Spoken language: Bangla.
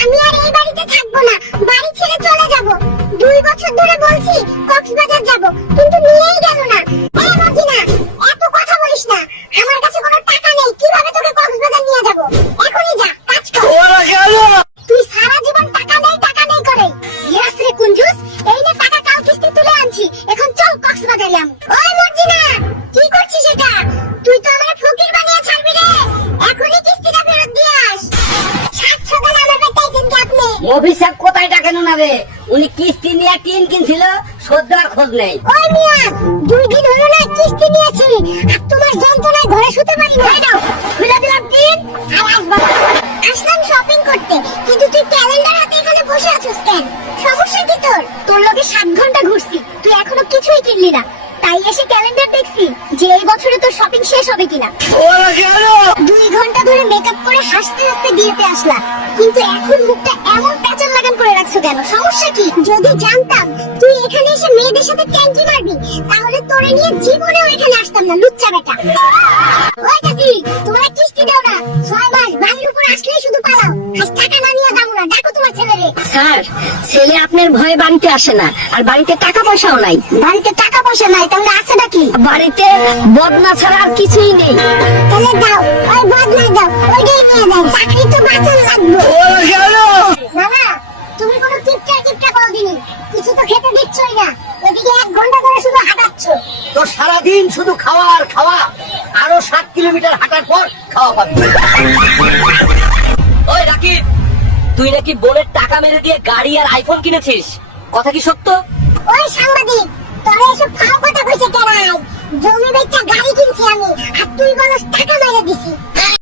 আমি আর এই বাড়িতে থাকব না। বাড়ি ছেড়ে চলে যাব। দুই বছর ধরে বলছি কক্সবাজার যাব। কিন্তু নিয়েই গেল না। তুই সারা জীবন টাকা নেই টাকা নেই করে ইয়াসরে কুঞ্জুস এই নে তুলে আনছি। এখন চল কক্সবাজারে আমি অভিষেক কোথায় ডাকেন না রে? উনি কিস্তি নিয়ে টিন কিনছিল শোধ দেওয়ার খোঁজ নেই। ওই মিয়া দুই দিন হলো না কিস্তি নিয়েছি? আর তোমার যন্ত্রণায় ঘরে শুতে পারি না। দাও খুলে দিলাম দিন আর আসব। আসলাম শপিং করতে কিন্তু তুই ক্যালেন্ডার হাতে এখানে বসে আছিস কেন? সমস্যা কি তোর? তোর লগে সাত ঘণ্টা ঘুরছি তুই এখনও কিছুই কিনলি না। শপিং শেষ হবে কিনা? দুই ঘণ্টা ধরে মেকআপ করে হাসতে হাসতে বিয়েতে আসলা কিন্তু এখন মুখটা এমন প্যাচার লাগান করে রাখছো কেন? সমস্যা কি? যদি জানতাম, তুই এখানে এসে মেয়েদের সাথে ট্যাঙ্কি মারবি, তাহলে তোরে নিয়ে জীবনেও এখানে আসতাম না, লুচ্চা বেটা। ওই চাচি, তোমরা কিস্তি দাও স্যার ছেলে আপনার ভয়ে বাড়িতে আসে না। আর বাড়িতে টাকা পয়সাও নাই। বাড়িতে টাকা পয়সা নাই তাহলে আছে নাকি বাড়িতে বদনা ছাড়া আর কিছুই নেই। তাহলে দাও ওই বদলাই দাও ওইটাই নিয়ে যাও চাকরি তো বাঁচানো লাগবে। মামা তুমি কোনো টিপটা টিপটা কল দিনি। কিছু তো খেতে দিচ্ছই না। ওদিকে এক ঘণ্টা ধরে শুধু হাঁটাচ্ছ। তো সারাদিন শুধু খাওয়া আর খাওয়া আরও সাত কিলোমিটার হাঁটার পর খাওয়া পাবি। ওই তুই নাকি বোনের টাকা মেরে দিয়ে গাড়ি আর আইফোন কিনেছিস? কথা কি সত্য? ওই সাংবাদিক, তোরে এসব ফাও কথা কইছে কেন জমি বেচা গাড়ি কিনছি আমি, আর তুই বলস টাকা মেরে দিছিস